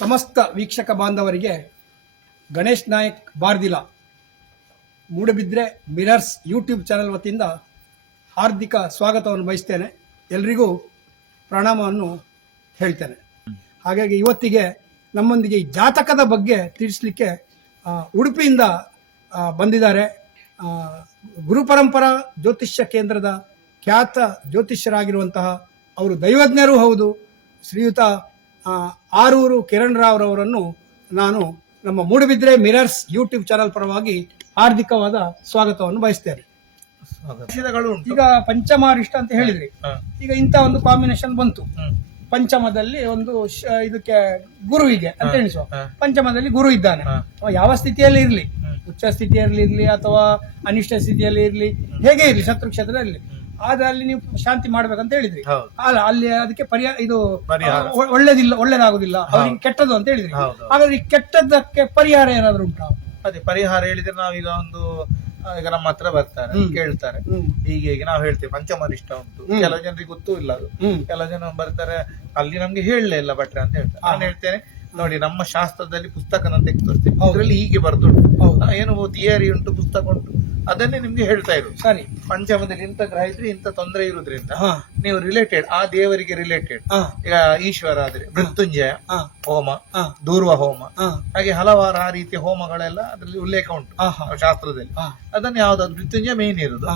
ಸಮಸ್ತ ವೀಕ್ಷಕ ಬಾಂಧವರಿಗೆ Ganesh Nayak Bardila. Moodbidri Mirrors YouTube channel ವತಿಯಿಂದ ಹಾರ್ದಿಕ ಸ್ವಾಗತವನ್ನು ಬಯಸ್ತೇನೆ. ಎಲ್ರಿಗೂ ಪ್ರಣಾಮವನ್ನು ಹೇಳ್ತೇನೆ. ಹಾಗಾಗಿ ಇವತ್ತಿಗೆ ನಮ್ಮೊಂದಿಗೆ ಈ ಜಾತಕದ ಬಗ್ಗೆ ತಿಳಿಸ್ಲಿಕ್ಕೆ ಉಡುಪಿಯಿಂದ ಬಂದಿದ್ದಾರೆ. ಗುರುಪರಂಪರಾ ಜ್ಯೋತಿಷ್ಯ ಕೇಂದ್ರದ ಖ್ಯಾತ ಜ್ಯೋತಿಷ್ಯರಾಗಿರುವಂತಹ ಅವರು ದೈವಜ್ಞರೂ ಹೌದು. ಶ್ರೀಯುತ ಆರೂರು ಕಿರಣ್ ರಾವ್ ರವರನ್ನು ನಾನು ನಮ್ಮ ಮೂಡುಬಿದ್ರೆ ಮಿರರ್ಸ್ ಯೂಟ್ಯೂಬ್ ಚಾನಲ್ ಪರವಾಗಿ ಹಾರ್ದಿಕವಾದ ಸ್ವಾಗತವನ್ನು ಬಯಸ್ತೇನೆ. ಈಗ ಪಂಚಮಾರಿಷ್ಟ ಅಂತ ಹೇಳಿದ್ರಿ. ಈಗ ಇಂಥ ಒಂದು ಕಾಂಬಿನೇಷನ್ ಬಂತು. ಪಂಚಮದಲ್ಲಿ ಒಂದು ಇದಕ್ಕೆ ಗುರುವಿಗೆ ಅಂತ ಎಣಿಸುವ. ಪಂಚಮದಲ್ಲಿ ಗುರು ಇದ್ದಾನೆ. ಯಾವ ಸ್ಥಿತಿಯಲ್ಲಿ ಇರಲಿ. ಉಚ್ಚ ಸ್ಥಿತಿಯಲ್ಲಿ ಇರಲಿ ಅಥವಾ ಅನಿಷ್ಟ ಸ್ಥಿತಿಯಲ್ಲಿ ಇರಲಿ? ಹೇಗೆ ಇರಲಿ? ಶತ್ರು ಕ್ಷೇತ್ರದಲ್ಲಿ. ಆದ್ರೆ ಅಲ್ಲಿ ನೀವು ಶಾಂತಿ ಮಾಡ್ಬೇಕಂತ ಹೇಳಿದ್ರಿ. ಅಲ್ಲ ಅಲ್ಲಿ ಅದಕ್ಕೆ ಪರಿಹಾರ ಇದು ಒಳ್ಳೇದಿಲ್ಲ ಒಳ್ಳೇದಾಗುದಿಲ್ಲ. ಅವರಿಗೆ ಕೆಟ್ಟದ್ದು ಅಂತ ಹೇಳಿದ್ರಿ. ಹಾಗಾದ್ರೆ ಈ ಕೆಟ್ಟದ್ದಕ್ಕೆ ಪರಿಹಾರ ಏನಾದ್ರು ಉಂಟಾ? ಅದೇ ಪರಿಹಾರ ಹೇಳಿದ್ರೆ ನಾವೀಗ ಒಂದು ಈಗ ನಮ್ಮ ಹತ್ರ ಬರ್ತಾರೆ. ಕೇಳ್ತಾರೆ. ಹೀಗೆ ಹೀಗೆ ನಾವು ಹೇಳ್ತೇವೆ. ಪಂಚಮರಿಷ್ಟ ಉಂಟು. ಕೆಲವು ಜನರಿಗೆ ಗೊತ್ತೂ ಇಲ್ಲ ಅದು. ಕೆಲವು ಜನ ಬರ್ತಾರೆ ಅಲ್ಲಿ ನಮ್ಗೆ ಹೇಳಲೇ ಇಲ್ಲ ಭಟ್ರೆ ಅಂತ ಹೇಳ್ತಾರೆ. ನಾನು ಹೇಳ್ತೇನೆ ನೋಡಿ ನಮ್ಮ ಶಾಸ್ತ್ರದಲ್ಲಿ ಪುಸ್ತಕನ ತೆಗೆದು ತೋರಿಸ್ತೇವೆ ಅದರಲ್ಲಿ ಇದರಲ್ಲಿ ಹೀಗೆ ಬರ್ದುಂಟು. ಏನು ಥಿಯರಿ ಉಂಟು ಪುಸ್ತಕ ಉಂಟು. ಅದನ್ನೇ ನಿಮ್ಗೆ ಹೇಳ್ತಾ ಇರೋದು. ಸರಿ. ಪಂಚಮದಲ್ಲಿ ಇಂಥ ಗ್ರಹ ಇದ್ರೆ ಇಂಥ ತೊಂದರೆ ಇರೋದ್ರಿಂದ ನೀವು ರಿಲೇಟೆಡ್ ಆ ದೇವರಿಗೆ ರಿಲೇಟೆಡ್ ಈಗ ಈಶ್ವರ ಆದ್ರೆ ಮೃತ್ಯುಂಜಯ ಹೋಮ ದೂರ್ವ ಹೋಮ. ಹಾಗೆ ಹಲವಾರು ಆ ರೀತಿಯ ಹೋಮಗಳೆಲ್ಲ ಅದರಲ್ಲಿ ಉಲ್ಲೇಖ ಉಂಟು. ಶಾಸ್ತ್ರದಲ್ಲಿ. ಅದನ್ನ ಯಾವ್ದಾದ್ರು ಮೃತ್ಯುಂಜಯ ಮೇನ್ ಇರುದು.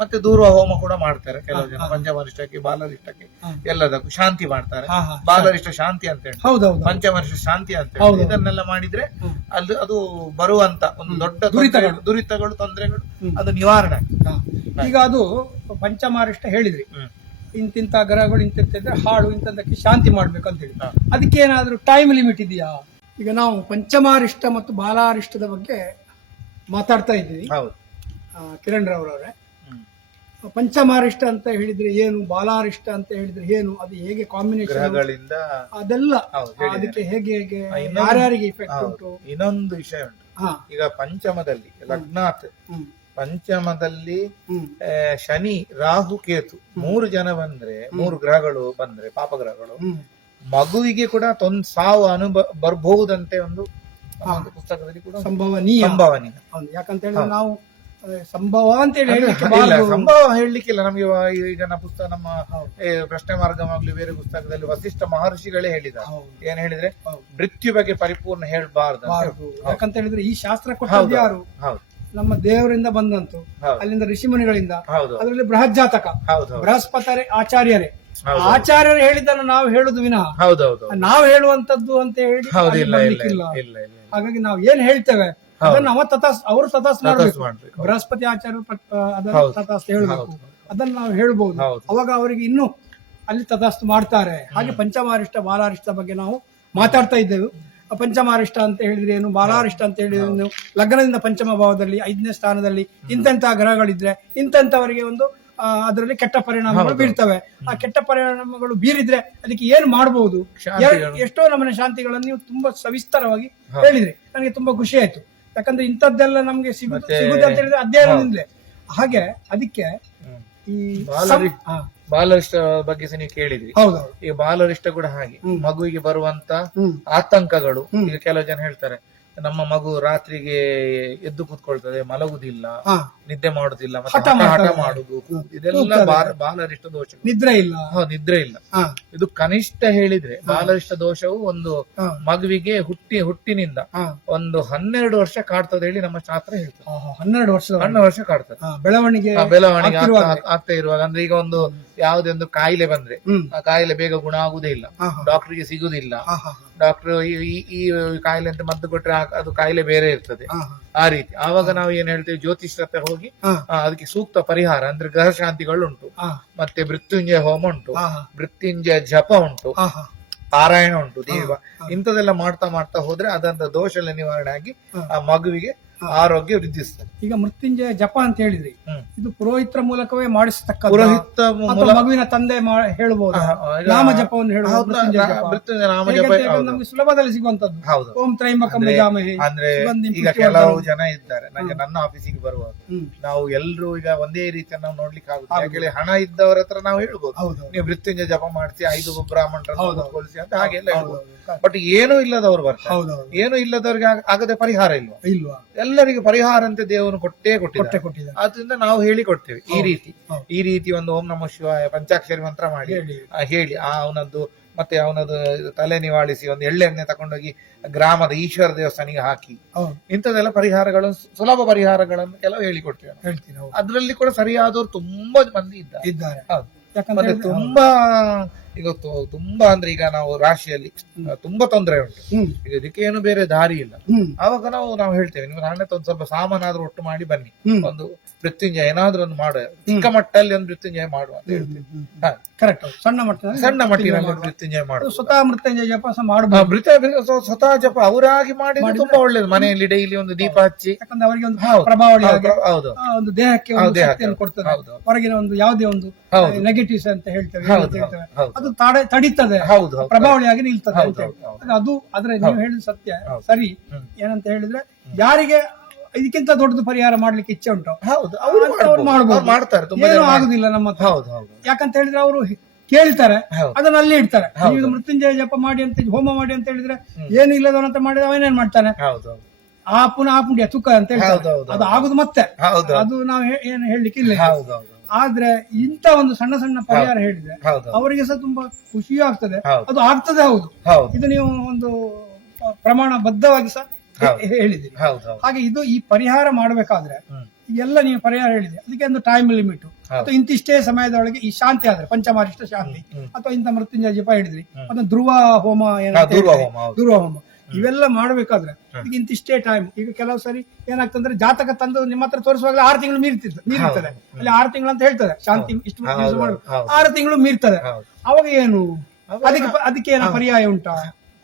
ಮತ್ತೆ ದೂರ್ವ ಹೋಮ ಕೂಡ ಮಾಡ್ತಾರೆ ಕೆಲವು ಜನ ಪಂಚಮರಿಷ್ಟಕ್ಕೆ ಬಾಲರಿಷ್ಟಕ್ಕೆ. ಎಲ್ಲದಕ್ಕೂ ಶಾಂತಿ ಮಾಡ್ತಾರೆ ಬಾಲರಿಷ್ಟ ಶಾಂತಿ ಅಂತ ಹೇಳಿ ಪಂಚಮರಿಷ್ಟ ಶಾಂತಿ ಅಂತ. ಹೇಳಿ ಇದನ್ನೆಲ್ಲ ಮಾಡಿದ್ರೆ. ಅಲ್ಲಿ ಅದು ಬರುವಂತ ಒಂದು ದೊಡ್ಡ ದುರಿತಗಳು. ದುರಿತಗಳು ತೊಂದರೆಗಳು ಅದು ನಿವಾರಣೆ ಆಗ್ತದೆ. ಈಗ ಅದು ಪಂಚಮಾರಿಷ್ಟ ಹೇಳಿದ್ರಿ. ಇಂತಿಂತ ಗ್ರಹಗಳು ಇಂತಿಂತಿದ್ರೆ ಹಾಳು ಇಂತದಕ್ಕೆ ಶಾಂತಿ ಮಾಡ್ಬೇಕು ಅಂತ ಹೇಳಿ. ಅದಕ್ಕೆ ಏನಾದ್ರೂ ಟೈಮ್ ಲಿಮಿಟ್ ಇದೆಯಾ ಈಗ ನಾವು ಪಂಚಮಾರಿಷ್ಟ ಮತ್ತು ಬಾಲಾರಿಷ್ಟದ ಬಗ್ಗೆ ಮಾತಾಡ್ತಾ ಇದ್ದೀವಿ ಕಿರಣ್ ರಾವ್ರವ್ರೆ. ಪಂಚಮಾರಿಷ್ಟ ಅಂತ ಹೇಳಿದ್ರೆ ಏನು ಬಾಲಾರಿಷ್ಟ ಅಂತ ಹೇಳಿದ್ರೆ ಏನು ಅದು ಹೇಗೆ ಕಾಂಬಿನೇಷನ್ ಗ್ರಹಗಳಿಂದ ಅದೆಲ್ಲ ಅದಕ್ಕೆ ಹೇಗೆ ಹೇಗೆ ಯಾರ್ಯಾರಿಗೆ ಇಫೆಕ್ಟ್ ಉಂಟು? ಇನ್ನೊಂದು ವಿಷಯ ಉಂಟು. ಈಗ ಪಂಚಮದಲ್ಲಿ ಲಗ್ನಾಥ್ ಪಂಚಮದಲ್ಲಿ ಶನಿ ರಾಹು ಕೇತು ಮೂರು ಜನ ಬಂದ್ರೆ ಮೂರು ಗ್ರಹಗಳು ಬಂದ್ರೆ ಪಾಪಗ್ರಹಗಳು ಗ್ರಹಗಳು ಮಗುವಿಗೆ ಕೂಡ ತೊಂದ್ ಸಾವು ಅನುಭವ ಬರ್ಬಹುದಂತೆ ಒಂದು ಪುಸ್ತಕದಲ್ಲಿ ಕೂಡ ಸಂಭವನೀಯ. ಸಂಭವನೀಯ. ಯಾಕಂತ ಹೇಳಿದ್ರೆ ನಾವು ಸಂಭವ ಅಂತ ಹೇಳಿ ಇಲ್ಲ, ಸಂಭವ ಹೇಳಲಿಕ್ಕಿಲ್ಲ. ನಮಗೆ ವ- ಈಗ ನಮ್ಮ ಪುಸ್ತಕ ನಮ್ಮ ಹೌದು. ಏ, ಪ್ರಶ್ನೆ ಮಾರ್ಗವಾಗ್ಲಿ ಬೇರೆ ಪುಸ್ತಕದಲ್ಲಿ ವಸಿಷ್ಠ ಮಹರ್ಷಿಗಳೇ ಹೇಳಿದ ಹೌದು. ಏನ್ ಹೇಳಿದ್ರೆ ಹೌದು. ಮೃತ್ಯು ಬಗ್ಗೆ ಪರಿಪೂರ್ಣ ಹೇಳಬಾರ್ದು ಅಂತ. ಬಾರದು. ಯಾಕಂತ ಹೇಳಿದ್ರೆ ಈ ಶಾಸ್ತ್ರ ಹೌದು ಯಾರು? ಹೌದು. ನಮ್ಮ ದೇವರಿಂದ ಬಂದಂತು. ಹೌದು. ಅಲ್ಲಿಂದ ಋಷಿಮುನಿಗಳಿಂದ ಹೌದು. ಅದರಲ್ಲಿ ಬೃಹತ್ ಜಾತಕ ಹೌದು ಹೌದು. ಬೃಹಸ್ಪತರೆ ಆಚಾರ್ಯರೇ. ಹೌದು. ಆಚಾರ್ಯರು ಹೇಳಿದ್ದನ್ನು ನಾವು ಹೇಳುದು ವಿನಃ. ಹೌದು ಹೌದು ನಾವು ಹೇಳುವಂತದ್ದು ಅಂತ ಹೇಳಿ ಹೌದು ಅಲ್ಲಿ ಇಲ್ಲ ಇಲ್ಲ ಬರ್ಲಿಕ್ಕಿಲ್ಲ. ಇಲ್ಲ ಇಲ್ಲ ಇಲ್ಲ. ಹಾಗಾಗಿ ನಾವು ಏನ್ ಹೇಳ್ತೇವೆ? ಅದನ್ನು ಅವ ತಥಾಸ್ ಅವರು ತಥಾಸ್ ಮಾಡಬೇಕು. ಮಾಡ್ಬೇಕು. ಬೃಹಸ್ಪತಿ ಆಚಾರ್ಯರು ಹೌದು. ತಥಾಸ್ ಹೇಳ್ಬೇಕು. ಹೌದು. ಅದನ್ನು ನಾವು ಹೇಳ್ಬೋದು. ಹೌದು. ಅವಾಗ ಅವರಿಗೆ ಇನ್ನು ಅಲ್ಲಿ ತಥಾಸ್ತು ಮಾಡ್ತಾರೆ. ಹಾಗೆ ಪಂಚಮಾರಿಷ್ಟ ಬಾಲಾರಿಷ್ಟ ಬಗ್ಗೆ ನಾವು ಮಾತಾಡ್ತಾ ಇದ್ದೆವು. ಆ ಪಂಚಮಾರಿಷ್ಟ ಅಂತ ಹೇಳಿದ್ರೆ ಏನು? ಬಾಲಾರಿಷ್ಟ ಅಂತ ಹೇಳಿದ್ರೆ ಏನು ಲಗ್ನದಿಂದ ಪಂಚಮ ಭಾವದಲ್ಲಿ ಐದನೇ ಸ್ಥಾನದಲ್ಲಿ ಇಂತೆಂತ ಗ್ರಹಗಳಿದ್ರೆ ಇಂತೆಂತವರಿಗೆ ಒಂದು ಅದರಲ್ಲಿ ಕೆಟ್ಟ ಪರಿಣಾಮಗಳು ಬೀಳ್ತವೆ ಆ ಕೆಟ್ಟ ಪರಿಣಾಮಗಳು ಬೀರಿದ್ರೆ ಅದಕ್ಕೆ ಏನು ಮಾಡಬಹುದು ಶಾಂತಿಗಳು. ಎಷ್ಟೋ ನಮ್ಮನೆ ಶಾಂತಿಗಳನ್ನು ನೀವು ತುಂಬಾ ಸವಿಸ್ತಾರವಾಗಿ ಹೇಳಿದ್ರಿ. ನನಗೆ ತುಂಬಾ ಖುಷಿ ಆಯ್ತು. ಯಾಕಂದ್ರೆ ಇಂಥದ್ದೆಲ್ಲ ನಮ್ಗೆ ಸಿಗುತ್ತೆ ಮತ್ತೆ- ಅಂತ ಹೇಳಿದ್ರೆ ಅಧ್ಯಯನದಿಂದಲೇ. ಹಾಗೆ ಅದಕ್ಕೆ. ಈ ಬಾಲರಿ- ಸಂ- ಹಾ, ಬಾಲರಿಷ್ಟ ಬಗ್ಗೆ ಸಹ ನೀವು ಕೇಳಿದ್ರಿ. ಹೌದೌದು. ಈಗ ಬಾಲರಿಷ್ಟ ಕೂಡ ಹಾಗೆ. ಹ್ಮ್. ಮಗುವಿಗೆ ಬರುವಂತ ಹ್ಮ್. ಆತಂಕಗಳು. ಈಗ ಕೆಲವು ಜನ ಹೇಳ್ತಾರೆ ನಮ್ಮ ಮಗು ರಾತ್ರಿಗೆ ಎದ್ದು ಕೂತ್ಕೊಳ್ತದೆ ಮಲಗುದಿಲ್ಲ ನಿದ್ದೆ ಮಾಡುದಿಲ್ಲ ಮತ್ತೆ ಹಠ ಮಾಡುದು. ಇದೆಲ್ಲ ಬಾಲರಿಷ್ಟ ದೋಷ ನಿದ್ರೆ ಇಲ್ಲ. ನಿದ್ರೆ ಇಲ್ಲ. ಇದು ಕನಿಷ್ಠ ಹೇಳಿದ್ರೆ ಬಾಲರಿಷ್ಟ ದೋಷವು ಒಂದು ಮಗುವಿಗೆ ಹುಟ್ಟಿ ಹುಟ್ಟಿನಿಂದ ಒಂದು ಹನ್ನೆರಡು ವರ್ಷ ಕಾಡ್ತದೆ ಹೇಳಿ ನಮ್ಮ ಶಾಸ್ತ್ರ ಹೇಳ್ತದೆ. ಹನ್ನೆರಡು ವರ್ಷ ಹನ್ನೆರಡು ವರ್ಷ ಕಾಡ್ತದೆ. ಬೆಳವಣಿಗೆ ಬೆಳವಣಿಗೆ ಆಗ್ತಾ- ಆಗ್ತಾ ಇರುವಾಗ. ಅಂದ್ರೆ ಈಗ ಒಂದು ಯಾವುದೇ ಒಂದು ಕಾಯಿಲೆ ಬಂದ್ರೆ ಆ ಕಾಯಿಲೆ ಬೇಗ ಗುಣ ಆಗುದೇ ಇಲ್ಲ. ಡಾಕ್ಟರ್ಗೆ ಡಾಕ್ಟರ್ಗೆ ಸಿಗುದಿಲ್ಲ ಡಾಕ್ಟರ್ ಈ ಈ ಕಾಯಿಲೆ ಅಂತ ಮದ್ದು ಕೊಟ್ರೆ ಆ- ಅದು ಕಾಯಿಲೆ ಬೇರೆ ಇರ್ತದೆ. ಆ ರೀತಿ. ಆವಾಗ ನಾವು ಏನ್ ಹೇಳ್ತೇವೆ ಜ್ಯೋತಿಷ್ ಹತ್ರ ಹೋಗಿ ಆ, ಅದಕ್ಕೆ ಸೂಕ್ತ ಪರಿಹಾರ ಅಂದ್ರೆ ಗ್ರಹ ಶಾಂತಿಗಳು ಉಂಟು ಮತ್ತೆ ಮೃತ್ಯುಂಜಯ ಹೋಮ ಉಂಟು ಮೃತ್ಯುಂಜಯ ಜಪ ಉಂಟು. ಪಾರಾಯಣ ಉಂಟು ದೇವ ಇಂಥದೆಲ್ಲ ಮಾಡ್ತಾ ಮಾಡ್ತಾ ಹೋದ್ರೆ ಅದಂತ ದೋಷ ಎಲ್ಲ ನಿವಾರಣೆ ಆಗಿ ಆ ಮಗುವಿಗೆ ಆರೋಗ್ಯ ವೃದ್ಧಿಸ್ತದೆ. ಈಗ ಮೃತ್ಯುಂಜಯ ಜಪ ಅಂತ ಹೇಳಿದ್ರಿ. ಇದು ಪುರೋಹಿತರ ಮೂಲಕವೇ ಮಾಡಿಸ್ತಕ್ಕ ಪುರೋಹಿತ ಮಗುವಿನ ತಂದೆ ಹೇಳಬಹುದು ಹೇಳ್ಬೋದು. ನಾಮ ಜಪವನ್ನು ಹೇಳ್ಬೋದು ಹೌದು, ಮೃತ್ಯುಂಜಯ ನಾ- ಜಪ. ಮೃತ್ಯುಂಜಯ ನಾಮ ಜಪ ಹೇಗಂತ ಹೇಳಿದ್ರೆ ಹೌದು. ನಮ್ಗೆ ಸುಲಭದಲ್ಲಿ ಸಿಗುವಂತದ್ದು ಹೌದು. ಓಂ ತ್ರೈಂಬಕಂ ಅಂದ್ರೆ ಸುಗಂಧಿಂ ಈಗ. ಕೆಲವು ಜನ ಇದ್ದಾರೆ. ನನಗೆ ನನ್ನ ಆಫೀಸಿಗೆ ಬರುವಾಗ ಹ್ಮ್. ನಾವು ಎಲ್ಲರೂ ಈಗ ಒಂದೇ ರೀತಿ ನಾವು ನೋಡ್ಲಿಕ್ಕೆ ಆಗುತ್ತೆ ಹಣ ಇದ್ದವರ ಹತ್ರ ನಾವು ಹೇಳ್ಬೋದು. ಹೌದು. ನೀವು ಮೃತ್ಯುಂಜಯ ಜಪ ಮಾಡಿಸಿ ಐದು ಬ್ರಾಹ್ಮಣರನ್ನು ಕೊಲಿಸಿ ಅಂತ ಹಾಗೆಲ್ಲ ಹೇಳ್ಬೋದು ಹೌದು. ಬಟ್ ಏನೂ ಇಲ್ಲದವರು ಬರ್ತಾರೆ. ಹೌದು ಏನು ಇಲ್ಲದವ್ರಿಗೆ ಆಗ- ಆಗದೆ ಪರಿಹಾರ ಇಲ್ವಾ? ಇಲ್ವಾ? ಎಲ್ಲರಿಗೆ ಪರಿಹಾರ ಅಂತ ದೇವರು ಕೊಟ್ಟೇ ಕೊಟ್ಟೆ ಕೊಟ್ಟಿದೆ ಅದರಿಂದ ಆದ್ರಿಂದ ನಾವು ಹೇಳಿ ಕೊಡ್ತೇವೆ ಈ ರೀತಿ. ಈ ರೀತಿ ಒಂದು ಓಂ ನಮ ಶಿವಾಯ ಪಂಚಾಕ್ಷರಿ ಮಂತ್ರ ಮಾಡಿ ಹೇಳಿ. ಆ, ಅವನದ್ದು ಮತ್ತೆ ಅವನದ್ದು ತಲೆ ನಿವಾಳಿಸಿ ಒಂದು ಎಳ್ಳೆಣ್ಣೆ ತಗೊಂಡೋಗಿ ಗ್ರಾಮದ ಈಶ್ವರ ದೇವಸ್ಥಾನಿಗೆ ಹಾಕಿ. ಇಂಥದೆಲ್ಲ ಇಂಥದ್ದೆಲ್ಲ ಪರಿಹಾರಗಳನ್ನು ಸುಲಭ ಪರಿಹಾರಗಳನ್ನು ಕೆಲವು ಹೇಳಿಕೊಡ್ತೇವೆ ಅದ್ರಲ್ಲಿ ಕೂಡ ಸರಿಯಾದವರು ತುಂಬಾ ಮಂದಿ ಇದ್ದಾರೆ. ಇದ್ದಾರೆ. ತುಂಬಾ ಈಗ ತುಂಬಾ ಅಂದ್ರೆ ಈಗ ನಾವು ರಾಶಿಯಲ್ಲಿ ತುಂಬಾ ತೊಂದರೆ ಉಂಟು. ಈಗ ಇದಕ್ಕೆ ಏನು ಬೇರೆ ದಾರಿ ಇಲ್ಲ. ಅವಾಗ ಆವಾಗ ನಾವು ನಾವು ಹೇಳ್ತೇವೆ ನಿಮ್ಮ ಹಣೆ ಒಂದು ಸ್ವಲ್ಪ ಸಾಮಾನಾದ್ರೂ ಒಟ್ಟು ಮಾಡಿ ಬನ್ನಿ. ಒಂದು ಮೃತ್ಯುಂಜಯ ಏನಾದ್ರೂ ಒಂದು ಮಾಡುವ. ಚಿಕ್ಕ ಮಟ್ಟಲ್ಲಿ ಒಂದು ಮೃತ್ಯುಂಜಯ ಮಾಡುವ ಅಂತ ಹೇಳ್ತೀವಿ. ಕರೆಕ್ಟ್ ಸಣ್ಣ ಮಟ್ಟದಲ್ಲಿ ಸಣ್ಣ ಮಟ್ಟಿನಲ್ಲಿ ಮೃತ್ಯುಂಜಯ ಮಾಡುವ. ಸ್ವತಃ ಮೃತ್ಯುಂಜಯ ಜಪ ಮಾಡಬಹುದು ಮೃತ ಸ್ವತಃ ಜಪ. ಅವರಾಗಿ ಮಾಡಿ ತುಂಬಾ ಒಳ್ಳೇದು. ಮನೆಯಲ್ಲಿ ಡೈಲಿ ಒಂದು ದೀಪ ಹಚ್ಚಿ. ಯಾಕಂದ್ರೆ ಅವರಿಗೆ ಒಂದು. ಪ್ರಭಾವಳಿ ಹೌದು, ಒಂದು ದೇಹಕ್ಕೆ ಒಂದು. ಶಕ್ತಿಯನ್ನು ಕೊಡ್ತದೆ. ಹೊರಗಿನ ಒಂದು ಯಾವುದೇ ಒಂದು. ನೆಗೆಟಿವ್ಸ್ ಅಂತ ಹೇಳ್ತೇವೆ ಅದು. ಅದು ತಡೆ ತಡೀತದೆ ಹೌದು ಹೌದು. ಪ್ರಭಾವಳಿಯಾಗಿ ನಿಲ್ತದೆ ಅಂತ ಹೇಳಿ. ಹೌದು, ಅದು- ಅದು ಆದ್ರೆ ನೀವು ಹೇಳಿದ ಸತ್ಯ ಹೌದು. ಸರಿ. ಏನಂತ ಹೇಳಿದ್ರೆ ಯಾರಿಗೆ ಇದಕ್ಕಿಂತ ದೊಡ್ಡದು ಪರಿಹಾರ ಮಾಡ್ಲಿಕ್ಕೆ ಇಚ್ಛೆ ಉಂಟು? ಹೌದು ಅವರು ಅವ್ರು ಮಾಡ್ಬೋದು. ಅವ್ರು ಮಾಡ್ತಾರೆ ತುಂಬಾ ಏನು ಜನ ಮಾಡ್ತಾರೆ. ಆಗುದಿಲ್ಲ ನಮ್ಮ ಹತ್ರ. ಹೌದು ಹೌದು. ಯಾಕಂತ ಹೇಳಿದ್ರೆ ಅವರು ಕೇಳ್ತಾರೆ ಹೌದು. ಅದನ್ನ ಅಲ್ಲಿ ಇಡ್ತಾರೆ. ಹೌದು. ನೀವು ಮೃತ್ಯುಂಜಯ ಜಪ ಮಾಡಿ ಅಂತ ಹೋಮ ಮಾಡಿ ಅಂತ ಹೇಳಿದ್ರೆ ಏನು ಇಲ್ಲದವನಂತ ಮಾಡಿದ್ರೆ ಅವನೇನ್ ಮಾಡ್ತಾನೆ? ಹೌದು ಹೌದು. ಆ ಪುನಃ ಆ ಪುಂಡಿಯ ತುಕ ಅಂತ ಹೇಳ್ತಾರೆ. ಹೌದು, ಹೌದು, ಅದು ಆಗುದು ಮತ್ತೆ. ಹೌದು ಅದು ನಾವು ಏನು ಹೇಳಲಿಕ್ಕೆ ಇಲ್ಲ ಹೌದು ಹೌದು. ಆದ್ರೆ ಇಂತ ಒಂದು ಸಣ್ಣ ಸಣ್ಣ ಪರಿಹಾರ ಹೇಳಿದ್ರೆ ಹೌದು ಅವರಿಗೆ ಸಹ ತುಂಬಾ ಖುಷಿಯೂ ಆಗ್ತದೆ. ಹೌದು. ಅದು ಆಗ್ತದೆ ಹೌದು. ಹೌದು. ಇದು ನೀವು ಒಂದು ಪ್ರಮಾಣ ಬದ್ಧವಾಗಿ ಸಹ ಹೇ- ಹೇಳಿದಿರಿ ಹೌದು ಹೌದು. ಹಾಗೆ ಇದು ಈ ಪರಿಹಾರ ಮಾಡಬೇಕಾದ್ರೆ ಹ್ಮ್. ಎಲ್ಲ ನೀವು ಪರಿಹಾರ ಹೇಳಿದೆ ಅದಕ್ಕೆ ಒಂದು ಟೈಮ್ ಲಿಮಿಟ್ ಅಥವಾ ಇಂತಿಷ್ಟೇ ಸಮಯದೊಳಗೆ ಈ ಶಾಂತಿ ಆದ್ರೆ ಪಂಚಮಾರಿಷ್ಟ ಶಾಂತಿ ಅಥವಾ ಇಂತ ಮೃತ್ಯುಂಜಯ ಜಪ ಹೇಳಿದ್ರಿ. ಅಥವಾ ಧ್ರುವ ಹೋಮ ಏನಾದ್ರು ಹಾ, ಧ್ರುವ. ಹೋಮ, ಹೌದು. ಧ್ರುವ ಹೋಮ. ಇವೆಲ್ಲ ಮಾಡಬೇಕಾದ್ರೆ ಈಗ ಇಂತಿಷ್ಟೇ ಟೈಮ್ ಈಗ ಕೆಲವು ಸರಿ ಏನಾಗ್ತಂದ್ರೆ ಜಾತಕ ತಂದು ನಿಮ್ಮ ಹತ್ರ ತೋರಿಸುವಾಗಲೇ ಆರು ತಿಂಗಳು ಮೀರ್ತಿರ್ತದೆ ಮೀರ್ತದೆ ಅಲ್ಲಿ ಆರು ತಿಂಗಳು ಅಂತ ಹೇಳ್ತದೆ ಶಾಂತಿ ಇಷ್ಟು ಮಾಡ್ಬೇಕು ಆರು ತಿಂಗಳು ಮೀರ್ತದೆ. ಅವಾಗ ಏನು? ಅದಕ್ಕೆ ಅದಕ್ಕೆ ಏನೋ ಪರ್ಯಾಯ ಉಂಟಾ?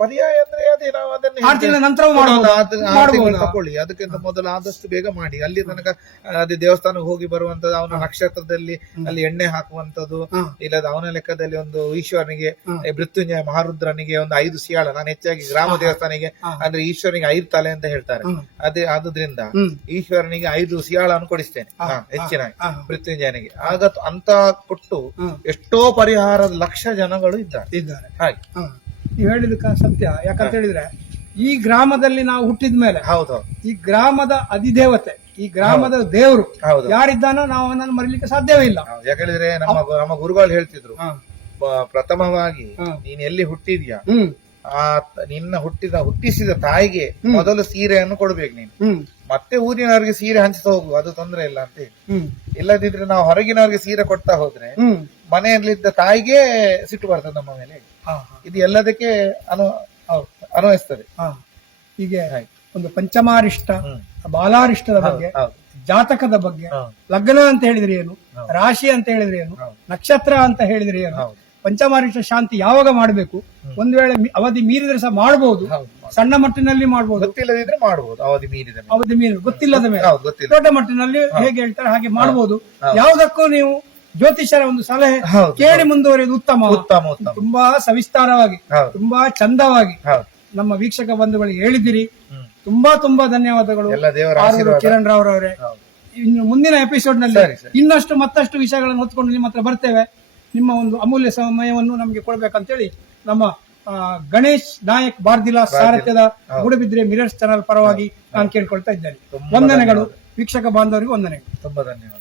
ಪರ್ಯಾಯ ಅಂದ್ರೆ ಅದೇ ನಾವು ಅದನ್ನ ಆರು ತಿಂಗಳ ಮಾಡ್ಬೋದಾ? ಮಾಡ್ಬೋದಾ? ತಕೊಳ್ಳಿ. ಅದಕ್ಕಿಂತ ಮೊದಲು ಆದಷ್ಟು ಬೇಗ ಮಾಡಿ. ಅಲ್ಲಿ ತನಕ ಆ, ಅದೇ ದೇವಸ್ಥಾನಕ್ಕೆ ಹೋಗಿ ಬರುವಂತದ್ದು ಅವನ ನಕ್ಷತ್ರದಲ್ಲಿ ಅಲ್ಲಿ ಎಣ್ಣೆ ಹಾಕುವಂತದ್ದು ಇಲ್ಲ ಇಲ್ಲದ ಅವನ ಲೆಕ್ಕದಲ್ಲಿ ಒಂದು ಈಶ್ವರನಿಗೆ ಮೃತ್ಯುಂಜಯ ಮಹಾರುದ್ರನಿಗೆ ಒಂದು ಐದು ಸಿಯಾಳ. ನಾನು ಹೆಚ್ಚಾಗಿ ಗ್ರಾಮ ದೇವಸ್ಥಾನಿಗೆ ಅಂದ್ರೆ ಈಶ್ವರನಿಗೆ ಐದು ತಲೆ ಅಂತ ಹೇಳ್ತಾರೆ. ಹ್ಮ್. ಅದೇ ಆದುದ್ರಿಂದ ಹ್ಮ್. ಈಶ್ವರನಿಗೆ ಐದು ಸಿಯಾಳನ್ನು ಕೊಡಿಸ್ತೇನೆ. ಹಾ, ಹೆಚ್ಚಿನಾಗಿ ಹಾ. ಮೃತ್ಯುಂಜಯನಿಗೆ. ಆಗ ಅಂತ ಕೊಟ್ಟು ಹ್ಮ್. ಎಷ್ಟೋ ಪರಿಹಾರದ ಲಕ್ಷ ಜನಗಳು ಇದ್ದಾರೆ. ಇದ್ದಾರೆ. ಹಾಗೆ. ಹ. ನೀವು ಹೇಳಿದ ಸತ್ಯ. ಯಾಕಂತ ಹೇಳಿದ್ರೆ ಈ ಗ್ರಾಮದಲ್ಲಿ ನಾವು ಹುಟ್ಟಿದ ಮೇಲೆ ಹೌದು. ಈ ಗ್ರಾಮದ ಅಧಿದೇವತೆ ಈ ಗ್ರಾಮದ ದೇವರು ಹೌದು. ಯಾರಿದ್ದಾನೋ ನಾವು ಅವನನ್ನು ಮರಿಲಿಕ್ಕೆ ಸಾಧ್ಯವೇ ಇಲ್ಲ. ಯಾಕಂದ್ರೆ ನಮ್ಮ ನಮ್ಮ ಗುರುಗಳು ಹೇಳ್ತಿದ್ರು ಪ್ರಥಮವಾಗಿ. ನೀನ್ ಎಲ್ಲಿ ಹುಟ್ಟಿದ್ಯಾ? ಆ ನಿನ್ನ ಹುಟ್ಟಿದ ಹುಟ್ಟಿಸಿದ ತಾಯಿಗೆ ಮೊದಲು ಸೀರೆಯನ್ನು ಕೊಡ್ಬೇಕು ನೀನು. ಮತ್ತೆ ಊರಿನವರಿಗೆ ಸೀರೆ ಹಂಚ್ತಾ ಹೋಗು ಅದು ತೊಂದರೆ ಇಲ್ಲ ಅಂತ ಇಲ್ಲದಿದ್ರೆ ನಾವು ಹೊರಗಿನವರಿಗೆ ಸೀರೆ ಕೊಡ್ತಾ ಹೋದ್ರೆ ಮನೆಯಲ್ಲಿದ್ದ ತಾಯಿಗೆ ಸಿಟ್ಟು ಬರ್ತದೆ ನಮ್ಮ ಮೇಲೆ. ಇದು ಎಲ್ಲದಕ್ಕೆ ಅನು ಅನ್ವಯಿಸ್ತದೆ. ಹ. ಹೀಗೆ. ಒಂದು ಪಂಚಮಾರಿಷ್ಟ. ಬಾಲಾರಿಷ್ಟದ ಬಗ್ಗೆ ಜಾತಕದ ಬಗ್ಗೆ ಲಗ್ನ ಅಂತ ಹೇಳಿದ್ರೆ ಏನು ರಾಶಿ ಅಂತ ಹೇಳಿದ್ರೆ ಏನು ನಕ್ಷತ್ರ ಅಂತ ಹೇಳಿದ್ರೆ ಏನು. ಪಂಚಮಾರಿಷ್ಟ ಶಾಂತಿ ಯಾವಾಗ ಮಾಡಬೇಕು ಒಂದ್ ವೇಳೆ ಅವಧಿ ಮೀರಿದ್ರೆ ಸಹ ಮಾಡಬಹುದು ಸಣ್ಣ ಮಟ್ಟಿನಲ್ಲಿ ಮಾಡಬಹುದು ಗೊತ್ತಿಲ್ಲದಿದ್ರೆ ಮಾಡಬಹುದು ಅವಧಿ ಮೀರಿದ ಅವಧಿ ಮೀರಿ ಗೊತ್ತಿಲ್ಲದ ಮೇಲೆ. ಹೌದು ಗೊತ್ತಿಲ್ಲ. ದೊಡ್ಡ ಮಟ್ಟಿನಲ್ಲಿ ಹೇಗೆ ಹೇಳ್ತಾರೆ ಹಾಗೆ ಮಾಡಬಹುದು ಯಾವುದಕ್ಕೂ ನೀವು ಜ್ಯೋತಿಷರ ಒಂದು ಸಲಹೆ ಹೌದು. ಕೇಳಿ ಮುಂದುವರಿಯುವುದು ಉತ್ತಮ. ಉತ್ತಮ ಉತ್ತಮ. ತುಂಬಾ ಸವಿಸ್ತಾರವಾಗಿ ಹೌದು. ತುಂಬಾ ಚಂದವಾಗಿ ಹೌದು. ನಮ್ಮ ವೀಕ್ಷಕ ಬಂಧುಗಳಿಗೆ ಹೇಳಿದಿರಿ. ಹ್ಮ್. ತುಂಬಾ ತುಂಬಾ ಧನ್ಯವಾದಗಳು. ಎಲ್ಲ ದೇವರ ಆರೂರು ಆಶೀರ್ವಾದ. ಕಿರಣ್ ರಾವ್ ಅವರೇ ಹೌದು. ಇನ್ನು ಮುಂದಿನ ಎಪಿಸೋಡ್ನಲ್ಲಿ ಸರಿ, ಸರಿ. ಇನ್ನಷ್ಟು ಮತ್ತಷ್ಟು ವಿಷಯಗಳನ್ನು ಹೊತ್ಕೊಂಡು ನಿಮ್ಮ ಹತ್ರ ಬರ್ತೇವೆ. ನಿಮ್ಮ ಒಂದು ಅಮೂಲ್ಯ ಸಮಯವನ್ನು ನಮಗೆ ಕೊಡ್ಬೇಕಂತೇಳಿ ನಮ್ಮ ಆ, ಗಣೇಶ್ ನಾಯಕ್ ಬಾರ್ದಿಲಾ ಸಾರಥ್ಯದ ಗುಡುಬಿದ್ರೆ ಮಿರರ್ಸ್ ಚಾನಲ್ ಪರವಾಗಿ ನಾನು ಕೇಳ್ಕೊಳ್ತಾ ಇದ್ದೇನೆ. ತುಂಬಾ ವಂದನೆಗಳು. ವೀಕ್ಷಕ ಬಾಂಧವರಿಗೆ ವಂದನೆಗಳು. ತುಂಬಾ ಧನ್ಯವಾದ